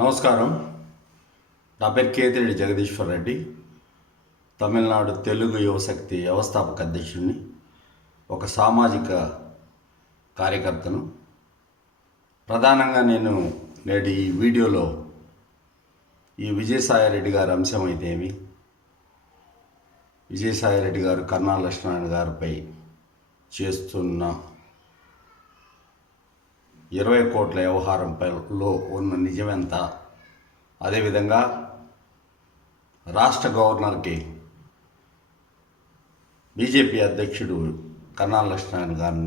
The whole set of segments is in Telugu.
నమస్కారం. నా పేరు కేతిరెడ్డి జగదీశ్వర్ రెడ్డి. తమిళనాడు తెలుగు యువశక్తి వ్యవస్థాపక అధ్యక్షుడిని ఒక సామాజిక కార్యకర్తను. ప్రధానంగా నేను నేటి ఈ వీడియోలో ఈ విజయసాయిరెడ్డి గారి అంశం అయితేమి విజయసాయిరెడ్డి గారు కన్నా లక్ష్మణ్ గారిపై చేస్తున్న ఇరవై కోట్ల వ్యవహారంపైలో ఉన్న నిజమెంత? అదేవిధంగా రాష్ట్ర గవర్నర్కి బీజేపీ అధ్యక్షుడు కన్నా లక్ష్మణ్ గారు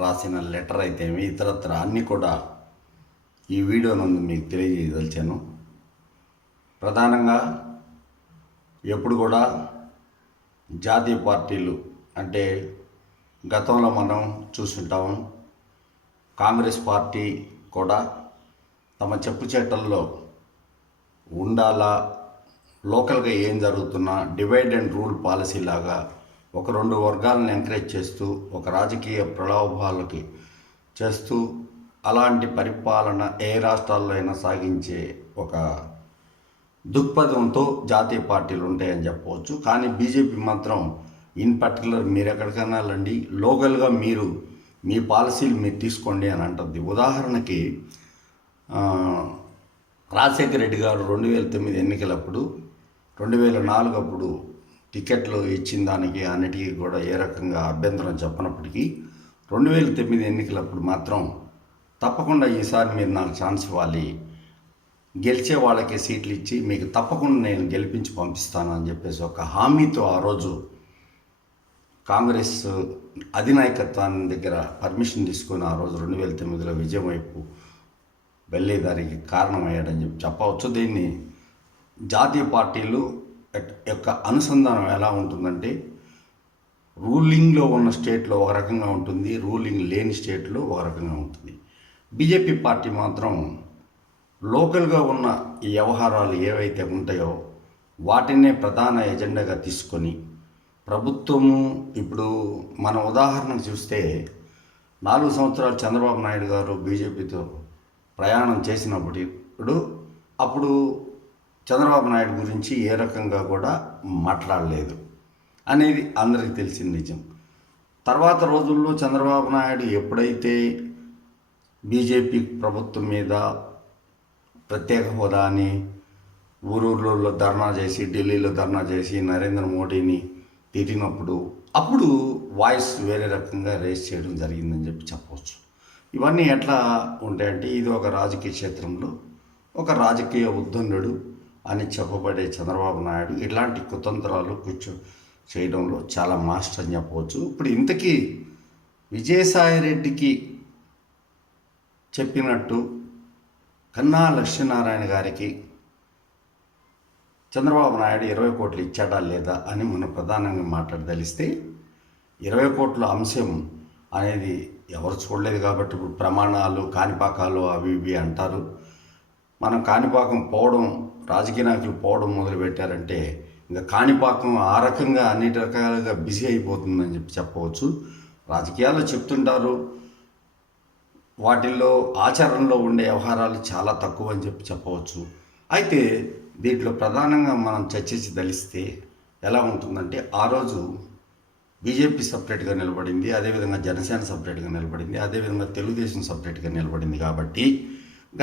రాసిన లెటర్ అయితే ఇతరత్ర అన్నీ కూడా ఈ వీడియో నందు మీకు తెలియజేయదలిచాను. ప్రధానంగా ఎప్పుడు కూడా జాతీయ పార్టీలు అంటే గతంలో మనం చూసుంటాము కాంగ్రెస్ పార్టీ కూడా తమ చెప్పు చేటల్లో ఉండాలా? లోకల్గా ఏం జరుగుతున్నా? డివైడ్ అండ్ రూల్ పాలసీ లాగా ఒక రెండు వర్గాలను ఎంకరేజ్ చేస్తూ ఒక రాజకీయ ప్రలోభాలకి చేస్తూ అలాంటి పరిపాలన ఏ రాష్ట్రాల్లో అయినా సాగించే ఒక దృక్పథంతో జాతీయ పార్టీలు ఉంటాయని చెప్పవచ్చు. కానీ బీజేపీ మాత్రం ఇన్ పర్టికులర్ మీరు ఎక్కడికైనా వెళ్ళండి లోకల్గా మీరు మీ పాలసీలు మీరు తీసుకోండి అని అంటుంది ఉదాహరణకి రాజశేఖర రెడ్డి గారు రెండు వేల తొమ్మిది ఎన్నికలప్పుడు రెండు వేల నాలుగు అప్పుడు టికెట్లు ఇచ్చిన దానికి అన్నిటికీ కూడా ఏ రకంగా అభ్యంతరం చెప్పనప్పటికీ రెండు వేల తొమ్మిది ఎన్నికలప్పుడు మాత్రం తప్పకుండా ఈసారి మీరు నాకు ఛాన్స్ ఇవ్వాలి. గెలిచే వాళ్ళకి సీట్లు ఇచ్చి మీకు తప్పకుండా నేను గెలిపించి పంపిస్తాను అని చెప్పేసి ఒక హామీతో ఆ రోజు కాంగ్రెస్ అధినాయకత్వాన్ని దగ్గర పర్మిషన్ తీసుకొని ఆ రోజు రెండు వేల తొమ్మిదిలో విజయం వైపు వెళ్ళేదానికి కారణమయ్యాడని చెప్పి చెప్పవచ్చు. దీన్ని జాతీయ పార్టీలు యొక్క- యొక్క అనుసంధానం ఎలా ఉంటుందంటే రూలింగ్లో ఉన్న స్టేట్లో ఒక రకంగా ఉంటుంది రూలింగ్ లేని స్టేట్లో ఒక రకంగా ఉంటుంది. బీజేపీ పార్టీ మాత్రం లోకల్గా ఉన్న ఈ వ్యవహారాలు ఏవైతే ఉంటాయో వాటినే ప్రధాన ఎజెండాగా తీసుకొని ప్రభుత్వము ఇప్పుడు మన ఉదాహరణకు చూస్తే నాలుగు సంవత్సరాలు చంద్రబాబు నాయుడు గారు బీజేపీతో ప్రయాణం చేసినప్పుడు ఇప్పుడు అప్పుడు చంద్రబాబు నాయుడు గురించి ఏ రకంగా కూడా మాట్లాడలేదు అనేది అందరికీ తెలిసిన నిజం. తర్వాత రోజుల్లో చంద్రబాబు నాయుడు ఎప్పుడైతే బీజేపీ ప్రభుత్వం మీద ప్రత్యేక హోదా అని ఊరూర్లలో ధర్నా చేసి ఢిల్లీలో ధర్నా చేసి నరేంద్ర మోడీని తిరిగినప్పుడు అప్పుడు వాయిస్ వేరే రకంగా రేస్ చేయడం జరిగిందని చెప్పి చెప్పవచ్చు. ఇవన్నీ ఎట్లా ఉంటాయంటే ఇది ఒక రాజకీయ క్షేత్రంలో ఒక రాజకీయ ఉద్దండుడు అని చెప్పబడే చంద్రబాబు నాయుడు ఇలాంటి కుతంత్రాలు కూర్చో చేయడంలో చాలా మాస్టర్ అని చెప్పవచ్చు. ఇప్పుడు ఇంతకీ విజయసాయిరెడ్డికి చెప్పినట్టు కన్నా లక్ష్మీనారాయణ గారికి చంద్రబాబు నాయుడు ఇరవై కోట్లు ఇచ్చాడా లేదా అని మనం ప్రధానంగా మాట్లాడదలిస్తే ఇరవై కోట్ల అంశం అనేది ఎవరు చూడలేదు కాబట్టి ఇప్పుడు ప్రమాణాలు కాణిపాకాలు అవి ఇవి అంటారు. మనం కాణిపాకం పోవడం రాజకీయ నాయకులు పోవడం మొదలు పెట్టారంటే ఇంకా కాణిపాకం ఆ రకంగా అన్ని రకాలుగా బిజీ అయిపోతుందని చెప్పి చెప్పవచ్చు. రాజకీయాలు చెప్తుంటారు. వాటిల్లో ఆచరణలో ఉండే వ్యవహారాలు చాలా తక్కువ అని చెప్పి చెప్పవచ్చు. అయితే దీంట్లో ప్రధానంగా మనం చర్చించి దలిస్తే ఎలా ఉంటుందంటే ఆ రోజు బీజేపీ సపరేట్గా నిలబడింది అదేవిధంగా జనసేన సపరేట్గా నిలబడింది అదేవిధంగా తెలుగుదేశం సపరేట్గా నిలబడింది కాబట్టి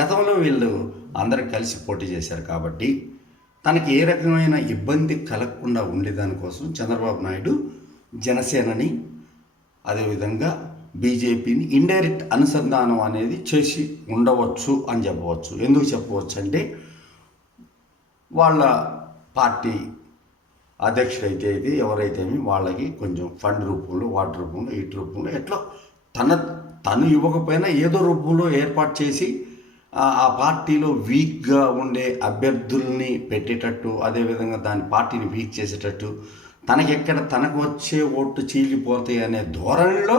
గతంలో వీళ్ళు అందరూ కలిసి పోటీ చేశారు కాబట్టి తనకి ఏ రకమైన ఇబ్బంది కలగకుండా ఉండేదానికోసం చంద్రబాబు నాయుడు జనసేనని అదేవిధంగా బీజేపీని ఇండైరెక్ట్ అనుసంధానం అనేది చేసి ఉండవచ్చు అని చెప్పవచ్చు. ఎందుకు చెప్పవచ్చు అంటే వాళ్ళ పార్టీ అధ్యక్షుడైతే ఇది ఎవరైతేమి వాళ్ళకి కొంచెం ఫండ్ రూపంలో వాటర్ రూపంలో ఇటు రూపంలో ఎట్లా తన తను ఇవ్వకపోయినా ఏదో రూపంలో ఏర్పాటు చేసి ఆ పార్టీలో వీక్గా ఉండే అభ్యర్థుల్ని పెట్టేటట్టు అదేవిధంగా దాని పార్టీని వీక్ చేసేటట్టు తనకెక్కడ తనకు వచ్చే ఓట్లు చీలిపోతాయి అనే ధోరణిలో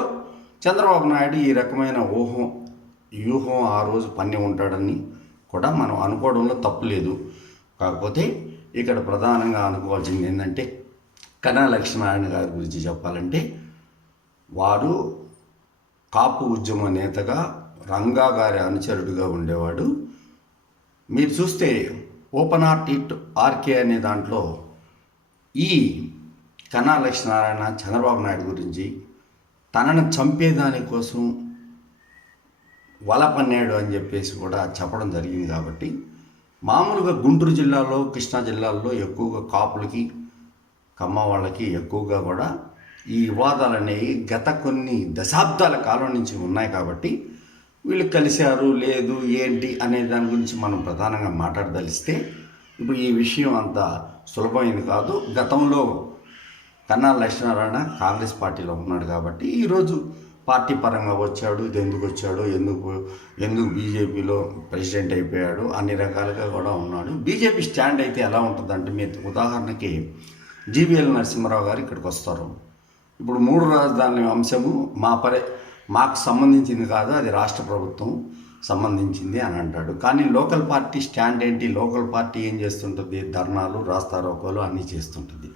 చంద్రబాబు నాయుడు ఈ రకమైన ఊహం వ్యూహం ఆ రోజు పన్ని ఉంటాడని కూడా మనం అనుకోవడంలో తప్పు లేదు. కాకపోతే ఇక్కడ ప్రధానంగా అనుకోవాల్సింది ఏంటంటే కన్నా లక్ష్మీనారాయణ గారి గురించి చెప్పాలంటే వారు కాపు ఉద్యమ నేతగా రంగా గారి అనుచరుడిగా ఉండేవాడు. మీరు చూస్తే ఓపెన్ ఆర్ట్ ఇట్ ఆర్కే అనే దాంట్లో ఈ కన్నా లక్ష్మీనారాయణ చంద్రబాబు నాయుడు గురించి తనను చంపేదానికోసం వల పన్నాడు అని చెప్పేసి కూడా చెప్పడం జరిగింది కాబట్టి మామూలుగా గుంటూరు జిల్లాలో కృష్ణా జిల్లాల్లో ఎక్కువగా కాపులకి కమ్మ వాళ్ళకి ఎక్కువగా కూడా ఈ వివాదాలు అనేవి గత కొన్ని దశాబ్దాల కాలం నుంచి ఉన్నాయి కాబట్టి వీళ్ళు కలిశారు లేదు ఏంటి అనే దాని గురించి మనం ప్రధానంగా మాట్లాడదలిస్తే ఇప్పుడు ఈ విషయం అంత సులభమైంది కాదు. గతంలో కన్నా లక్ష్మీనారాయణ కాంగ్రెస్ పార్టీలో ఉన్నాడు కాబట్టి ఈరోజు పార్టీ పరంగా వచ్చాడు ఇది ఎందుకు వచ్చాడు ఎందుకు ఎందుకు బీజేపీలో ప్రెసిడెంట్ అయిపోయాడు అన్ని రకాలుగా కూడా ఉన్నాడు. బీజేపీ స్టాండ్ అయితే ఎలా ఉంటుందంటే మీరు ఉదాహరణకి జీవీఎల్ నరసింహారావు గారు ఇక్కడికి వస్తారు. ఇప్పుడు మూడు రాజధానుల అంశము మా పరే మాకు సంబంధించింది కాదు అది రాష్ట్ర ప్రభుత్వం సంబంధించింది అని అంటాడు. కానీ లోకల్ పార్టీ స్టాండ్ ఏంటి? లోకల్ పార్టీ ఏం చేస్తుంటుంది? ధర్నాలు రాస్తారోకోలు అన్నీ చేస్తుంటుంది.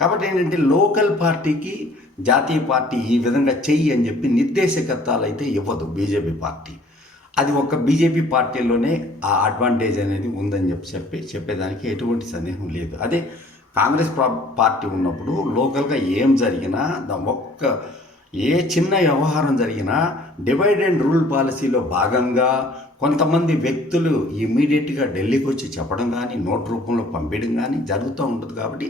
కాబట్టి ఏంటంటే లోకల్ పార్టీకి జాతీయ పార్టీ ఈ విధంగా చెయ్యి అని చెప్పి నిర్దేశకత్వాలు అయితే ఇవ్వదు బీజేపీ పార్టీ. అది ఒక బీజేపీ పార్టీలోనే ఆ అడ్వాంటేజ్ అనేది ఉందని చెప్పి చెప్పి చెప్పేదానికి ఎటువంటి సందేహం లేదు. అదే కాంగ్రెస్ పార్టీ ఉన్నప్పుడు లోకల్గా ఏం జరిగినా దా- ఒక్క ఏ చిన్న వ్యవహారం జరిగినా డివైడ్ అండ్ రూల్ పాలసీలో భాగంగా కొంతమంది వ్యక్తులు ఇమీడియట్గా ఢిల్లీకి వచ్చి చెప్పడం కానీ నోట్ రూపంలో పంపించడం కానీ జరుగుతూ ఉంటుంది కాబట్టి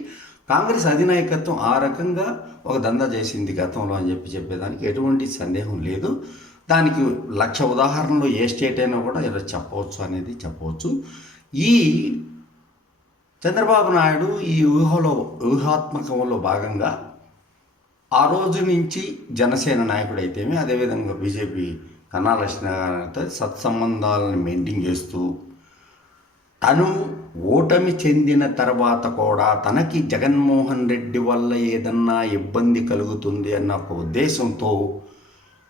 కాంగ్రెస్ అధినాయకత్వం ఆ రకంగా ఒక దందా చేసింది గతంలో అని చెప్పి చెప్పేదానికి ఎటువంటి సందేహం లేదు. దానికి లక్ష ఉదాహరణలు ఏ స్టేట్ అయినా కూడా ఇలా చెప్పవచ్చు అనేది చెప్పవచ్చు. ఈ చంద్రబాబు నాయుడు ఈ ఊహలో ఊహాత్మకంలో భాగంగా ఆ రోజు నుంచి జనసేన నాయకుడు అయితేమి అదేవిధంగా బీజేపీ కన్నా లక్ష్మీనారాయణతో సత్సంబంధాలను మెయింటైన్ చేస్తూ తను ఓటమి చెందిన తర్వాత కూడా తనకి జగన్మోహన్ రెడ్డి వల్ల ఏదన్నా ఇబ్బంది కలుగుతుంది అన్న ఒక ఉద్దేశంతో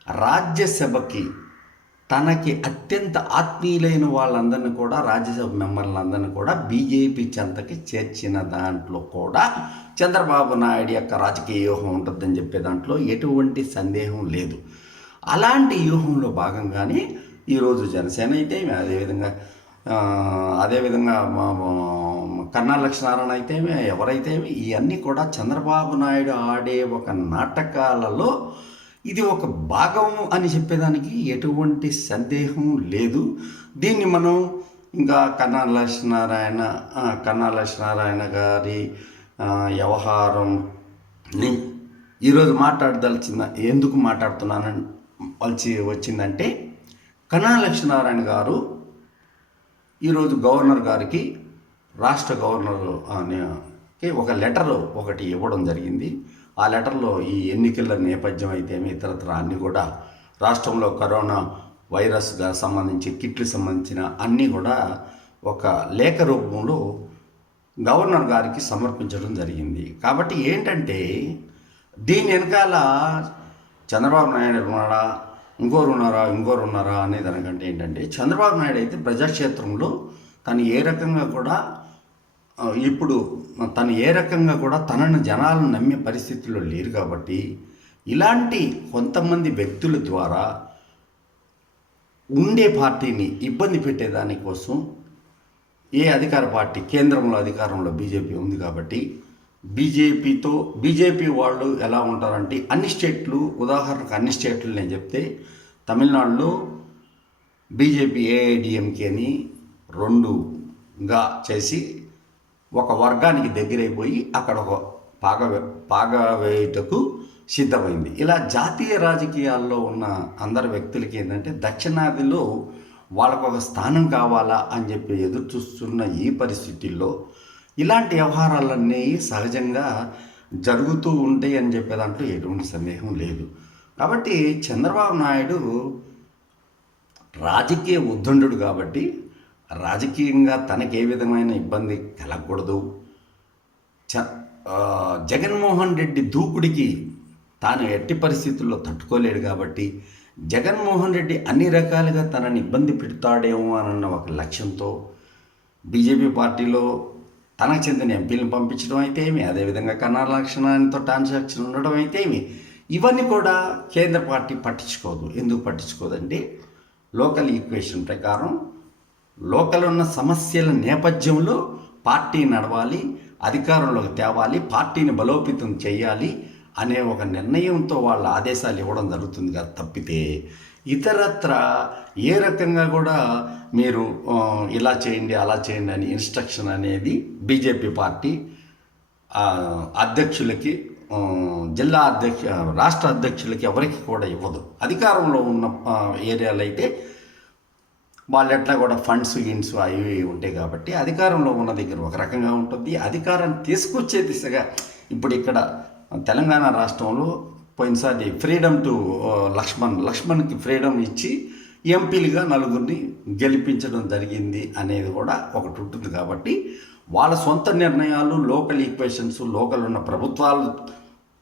రాజ్యసభకి తనకి అత్యంత ఆత్మీయులైన వాళ్ళందరినీ కూడా రాజ్యసభ మెంబర్లందరినీ కూడా బీజేపీ చెంతకి చేర్చిన దాంట్లో కూడా చంద్రబాబు నాయుడు యొక్క రాజకీయ వ్యూహం ఉంటుందని చెప్పే దాంట్లో ఎటువంటి సందేహం లేదు. అలాంటి వ్యూహంలో భాగంగానే ఈరోజు జనసేన అయితే అదేవిధంగా అదేవిధంగా కన్నా లక్ష్మీనారాయణ అయితే ఎవరైతే ఇవన్నీ కూడా చంద్రబాబు నాయుడు ఆడే ఒక నాటకాలలో ఇది ఒక భాగం అని చెప్పేదానికి ఎటువంటి సందేహం లేదు. దీన్ని మనం ఇంకా కన్నా లక్ష్మీనారాయణ కన్నా లక్ష్మీనారాయణ గారి వ్యవహారం వ్యవహారంని ఈరోజు మాట్లాడదలిచింద ఎందుకు మాట్లాడుతున్నానని వచ్చి వచ్చిందంటే కన్నా లక్ష్మీనారాయణ గారు ఈరోజు గవర్నర్ గారికి రాష్ట్ర గవర్నర్కి ఒక లెటర్ ఒకటి ఇవ్వడం జరిగింది. ఆ లెటర్లో ఈ ఎన్నికల నేపథ్యం అయితేమి ఇతరత్ర అన్నీ కూడా రాష్ట్రంలో కరోనా వైరస్గా సంబంధించి కిట్లు సంబంధించిన అన్నీ కూడా ఒక లేఖ రూపంలో గవర్నర్ గారికి సమర్పించడం జరిగింది. కాబట్టి ఏంటంటే దీని వెనకాల చంద్రబాబు నాయుడు ఉన్నాడా ఇంకోరు ఉన్నారా ఇంకోరు ఉన్నారా అనే దానికంటే ఏంటంటే చంద్రబాబు నాయుడు అయితే ప్రజాక్షేత్రంలో తను ఏ రకంగా కూడా ఇప్పుడు తను ఏ రకంగా కూడా తనను జనాలను నమ్మే పరిస్థితుల్లో లేరు కాబట్టి ఇలాంటి కొంతమంది వ్యక్తుల ద్వారా ఉండే పార్టీని ఇబ్బంది పెట్టేదానికోసం ఏ అధికార పార్టీ కేంద్రంలో అధికారంలో బీజేపీ ఉంది కాబట్టి బీజేపీతో బీజేపీ వాళ్ళు ఎలా ఉంటారంటే అన్ని స్టేట్లు ఉదాహరణకు అన్ని స్టేట్లు నేను చెప్తే తమిళనాడులో బీజేపీ ఏఐడిఎంకే అని రెండుగా చేసి ఒక వర్గానికి దగ్గరైపోయి అక్కడ ఒక పాగ పాగవేయుటకు సిద్ధమైంది. ఇలా జాతీయ రాజకీయాల్లో ఉన్న అందరి వ్యక్తులకి ఏంటంటే దక్షిణాదిలో వాళ్ళకు ఒక స్థానం కావాలా అని చెప్పి ఎదురు చూస్తున్న ఈ పరిస్థితుల్లో ఇలాంటి వ్యవహారాలన్నీ సహజంగా జరుగుతూ ఉంటాయి అని చెప్పే దాంట్లో ఎటువంటి సందేహం లేదు. కాబట్టి చంద్రబాబు నాయుడు రాజకీయ ఉద్దండు కాబట్టి రాజకీయంగా తనకి ఏ విధమైన ఇబ్బంది కలగకూడదు. చ జగన్మోహన్ రెడ్డి దూకుడికి తాను ఎట్టి పరిస్థితుల్లో తట్టుకోలేడు కాబట్టి జగన్మోహన్ రెడ్డి అన్ని రకాలుగా తనని ఇబ్బంది పెడతాడేమో అన్న ఒక లక్ష్యంతో బీజేపీ పార్టీలో తనకు చెందిన ఎంపీలను పంపించడం అయితే ఏమి? అదేవిధంగా కన్నా లక్షణాలతో ట్రాన్సాక్షన్ ఉండడం అయితే ఏమి? ఇవన్నీ కూడా కేంద్ర పార్టీ పట్టించుకోదు. ఎందుకు పట్టించుకోదంటే లోకల్ ఈక్వేషన్ ప్రకారం లోకల్ ఉన్న సమస్యల నేపథ్యంలో పార్టీ నడవాలి అధికారంలోకి తేవాలి పార్టీని బలోపేతం చేయాలి అనే ఒక నిర్ణయంతో వాళ్ళ ఆదేశాలు ఇవ్వడం జరుగుతుంది కదా తప్పితే. ఇతరత్ర ఏ రకంగా కూడా మీరు ఇలా చేయండి అలా చేయండి అని ఇన్స్ట్రక్షన్ అనేది బీజేపీ పార్టీ అధ్యక్షులకి జిల్లా అధ్యక్ష రాష్ట్ర అధ్యక్షులకి ఎవరికి కూడా ఇవ్వదు. అధికారంలో ఉన్న ఏరియాలు ఏరియాలో అయితే వాళ్ళు ఎట్లా కూడా ఫండ్స్ గిన్స్ అవి ఉంటాయి కాబట్టి అధికారంలో ఉన్న దగ్గర ఒక రకంగా ఉంటుంది. అధికారం తీసుకొచ్చే దిశగా ఇప్పుడు ఇక్కడ తెలంగాణ రాష్ట్రంలో పోయినసారి ఫ్రీడమ్ టు లక్ష్మణ్ లక్ష్మణ్కి ఫ్రీడమ్ ఇచ్చి ఎంపీలుగా నలుగురిని గెలిపించడం జరిగింది అనేది కూడా ఒకటి ఉంటుంది కాబట్టి వాళ్ళ సొంత నిర్ణయాలు లోకల్ ఈక్వేషన్స్ లోకల్ ఉన్న ప్రభుత్వాలు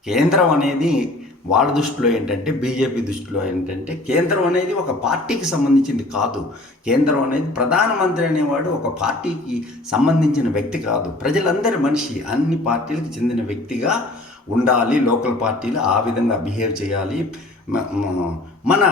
కేంద్రం అనేది వాళ్ళ దృష్టిలో ఏంటంటే బీజేపీ దృష్టిలో ఏంటంటే కేంద్రం అనేది ఒక పార్టీకి సంబంధించింది కాదు. కేంద్రం అనేది ప్రధానమంత్రి అనేవాడు ఒక పార్టీకి సంబంధించిన వ్యక్తి కాదు. ప్రజలందరి మనిషి అన్ని పార్టీలకు చెందిన వ్యక్తిగా ఉండాలి. లోకల్ పార్టీలు ఆ విధంగా బిహేవ్ చేయాలి. మన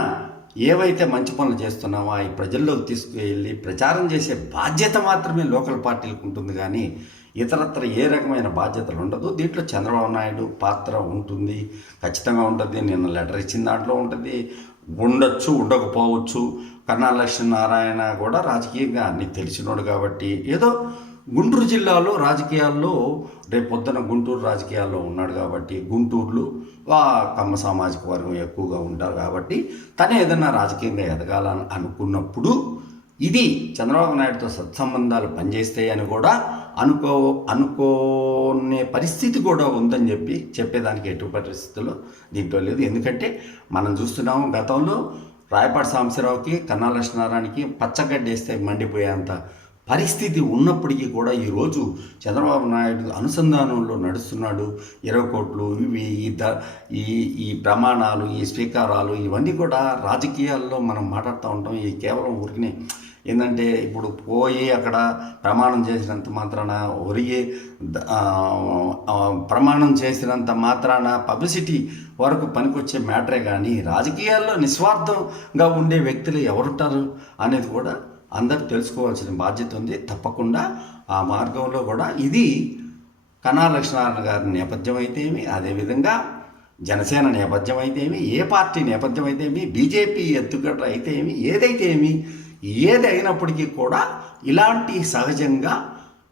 ఏవైతే మంచి పనులు చేస్తున్నామో అవి ప్రజల్లోకి తీసుకువెళ్ళి ప్రచారం చేసే బాధ్యత మాత్రమే లోకల్ పార్టీలకు ఉంటుంది కానీ ఇతరత్ర ఏ రకమైన బాధ్యతలు ఉండదు. దీంట్లో చంద్రబాబు నాయుడు పాత్ర ఉంటుంది. ఖచ్చితంగా ఉంటుంది. నేను లెటర్ ఇచ్చిన దాంట్లో ఉంటుంది. ఉండొచ్చు ఉండకపోవచ్చు. కన్నా లక్ష్మీనారాయణ కూడా రాజకీయంగా అన్నీ తెలిసినోడు కాబట్టి ఏదో గుంటూరు జిల్లాలో రాజకీయాల్లో రేపు పొద్దున గుంటూరు రాజకీయాల్లో ఉన్నాడు కాబట్టి గుంటూరులో ఆ కమ్మ సామాజిక వర్గం ఎక్కువగా ఉంటారు కాబట్టి తను ఏదైనా రాజకీయంగా ఎదగాలని అనుకున్నప్పుడు ఇది చంద్రబాబు నాయుడుతో సత్సంబంధాలు పనిచేస్తాయి అని కూడా అనుకో అనుకోనే పరిస్థితి కూడా ఉందని చెప్పి చెప్పేదానికి ఎటు పరిస్థితుల్లో దీంట్లో లేదు. ఎందుకంటే మనం చూస్తున్నాము గతంలో రాయపాటి సాంబశివరావుకి కన్నా లక్ష్మీనారాయణకి పచ్చగడ్డ వేస్తే మండిపోయేంత పరిస్థితి ఉన్నప్పటికీ కూడా ఈరోజు చంద్రబాబు నాయుడు అనుసంధానంలో నడుస్తున్నాడు. ఇరవై కోట్లు ఇవి ఈ ద ఈ ఈ ప్రమాణాలు ఈ స్వీకారాలు ఇవన్నీ కూడా రాజకీయాల్లో మనం మాట్లాడుతూ ఉంటాం. ఈ కేవలం ఊరికినే ఏంటంటే ఇప్పుడు పోయి అక్కడ ప్రమాణం చేసినంత మాత్రాన ఒరిగి ప్రమాణం చేసినంత మాత్రాన పబ్లిసిటీ వరకు పనికొచ్చే మ్యాటరే కానీ రాజకీయాల్లో నిస్వార్థంగా ఉండే వ్యక్తులు ఎవరుంటారు అనేది కూడా అందరూ తెలుసుకోవాల్సిన బాధ్యత ఉంది. తప్పకుండా ఆ మార్గంలో కూడా ఇది కన్నా లక్ష్మీనారాయణ గారి నేపథ్యం అయితేమి అదేవిధంగా జనసేన నేపథ్యం అయితేమి ఏ పార్టీ నేపథ్యం అయితేమి బీజేపీ ఎత్తుగడ అయితేమి ఏమి ఏది అయినప్పటికీ కూడా ఇలాంటి సహజంగా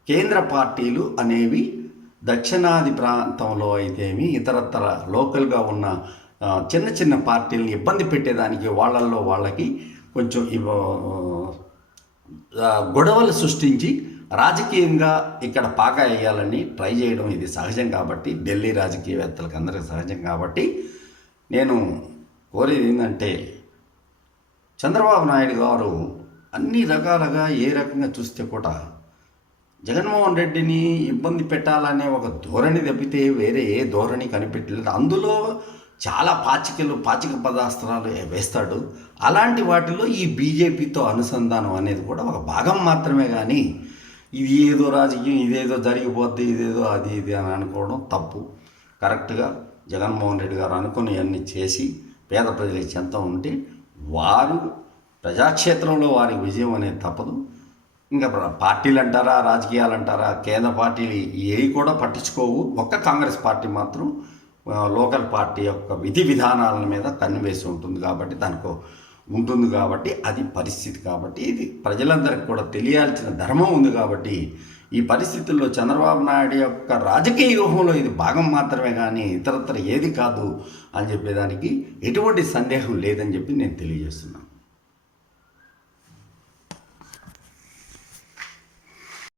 కేంద్ర పార్టీలు అనేవి దక్షిణాది ప్రాంతంలో అయితేమి ఇతరత్ర లోకల్గా ఉన్న చిన్న చిన్న పార్టీలను ఇబ్బంది పెట్టేదానికి వాళ్ళల్లో వాళ్ళకి కొంచెం గొడవలు సృష్టించి రాజకీయంగా ఇక్కడ పాక వేయాలని ట్రై చేయడం ఇది సహజం కాబట్టి ఢిల్లీ రాజకీయవేత్తలకు అందరికీ సహజం కాబట్టి నేను కోరేది ఏంటంటే చంద్రబాబు నాయుడు గారు అన్ని రకాలుగా ఏ రకంగా చూస్తే కూడా జగన్మోహన్ రెడ్డిని ఇబ్బంది పెట్టాలనే ఒక ధోరణి తప్పితే వేరే ఏ ధోరణి కనిపెట్టలేదు. అందులో చాలా పాచికలు పాచిక పదాస్త్రాలు వేస్తాడు. అలాంటి వాటిలో ఈ బీజేపీతో అనుసంధానం అనేది కూడా ఒక భాగం మాత్రమే కానీ ఇది ఏదో రాజకీయం ఇదేదో జరిగిపోద్ది ఇదేదో అది ఇది అని అనుకోవడం తప్పు. కరెక్ట్గా జగన్మోహన్ రెడ్డి గారు అనుకుని అన్ని చేసి పేద ప్రజలకు చెంత ఉంటే వారు ప్రజాక్షేత్రంలో వారికి విజయం అనేది తప్పదు. ఇంకా పార్టీలు అంటారా రాజకీయాలు అంటారా కేంద్ర పార్టీలు ఏవి కూడా పట్టించుకోవు. ఒక్క కాంగ్రెస్ పార్టీ మాత్రం లోకల్ పార్టీ యొక్క విధి విధానాల మీద కన్ను వేసి ఉంటుంది కాబట్టి దానికి ఉంటుంది కాబట్టి అది పరిస్థితి కాబట్టి ఇది ప్రజలందరికీ కూడా తెలియాల్సిన ధర్మం ఉంది కాబట్టి ఈ పరిస్థితుల్లో చంద్రబాబు నాయుడు యొక్క రాజకీయ వ్యూహంలో ఇది భాగం మాత్రమే కానీ ఇతరత్ర ఏది కాదు అని చెప్పేదానికి ఎటువంటి సందేహం లేదని చెప్పి నేను తెలియజేస్తున్నాను.